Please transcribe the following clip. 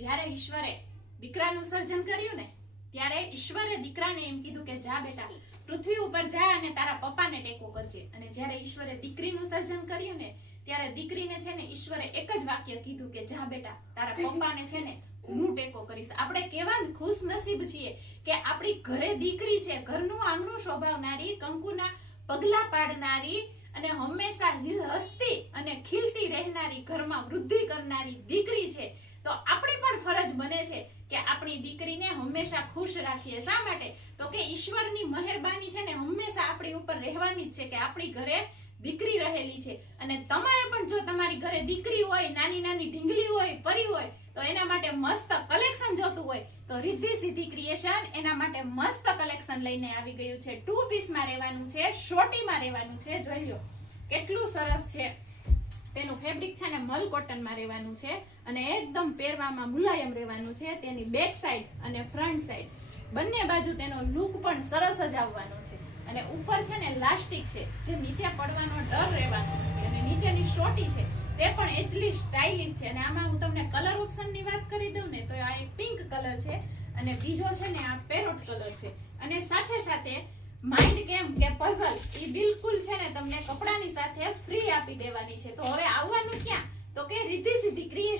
જ્યારે ઈશ્વરે દીકરાનું સર્જન કર્યું ને ત્યારે ઈશ્વરે દીકરાને એમ કીધું કે જા બેટા પૃથ્વી ઉપર જા અને તારા પપ્પાને ટેકો કરજે. અને જ્યારે ઈશ્વરે દીકરીનું સર્જન કર્યું ને ત્યારે દીકરીને છે ને ઈશ્વરે એક જ વાક્ય કીધું કે જા બેટા તારા પપ્પાને છે ને હું ટેકો કરીશ. આપણે કેવા ખુશ નસીબ છીએ કે આપણી ઘરે દીકરી છે, ઘરનું આંગણું શોભાવનારી, કંકુના પગલા પાડનારી અને હંમેશા હસતી અને ખીલતી રહેનારી, ઘરમાં વૃદ્ધિ કરનારી દીકરી છે. તો આપણી પણ ફરજ બને છે કે આપણી દીકરીને હંમેશા ખુશ રાખીએ. શા માટે? તો કે ઈશ્વરની મહેરબાની છે ને હંમેશા આપણી ઉપર રહેવાની જ છે કે આપણી ઘરે દીકરી રહેલી છે. અને તમારે પણ જો તમારી ઘરે દીકરી હોય, નાની નાની ઢીંગલી હોય, પરી હોય, તો એના માટે મસ્ત કલેક્શન જોતું હોય તો રિદ્ધિ સિદ્ધિ ક્રિએશન એના માટે મસ્ત કલેક્શન લઈને આવી ગયું છે. 2 પીસમાં રહેવાનું છે, શોર્ટીમાં રહેવાનું છે. જોઈ લો કેટલું સરસ છે. તેનું ફેબ્રિક છે ને મલ કોટનમાં રહેવાનું છે અને એકદમ પહેરવામાં મુલાયમ રહેવાનું છે. તેની બેક સાઈડ અને ફ્રન્ટ સાઈડ બંને બાજુ તેનો લુક પણ સરસ જ આવવાનો છે. અને ઉપર છે ને લાસ્ટિક છે જે નીચે પડવાનો ડર રહેવાનો નથી. અને નીચેની શોર્ટી છે તે પણ એટલી સ્ટાઇલિશ છે. અને આમાં હું તમને કલર ઓપ્શનની વાત કરી દઉં ને તો આ એક પિંક કલર છે અને બીજો છે ને આ પેરોટ કલર છે. અને સાથે સાથે માઇન્ડ ગેમ કે પઝલ એ બિલકુલ છે ને તમને કપડાની સાથે ફ્રી આપી દેવાની છે. તો હવે આવવાનું ક્યાં? તો કે રિદ્ધિ સિદ્ધિ ક્રિએશન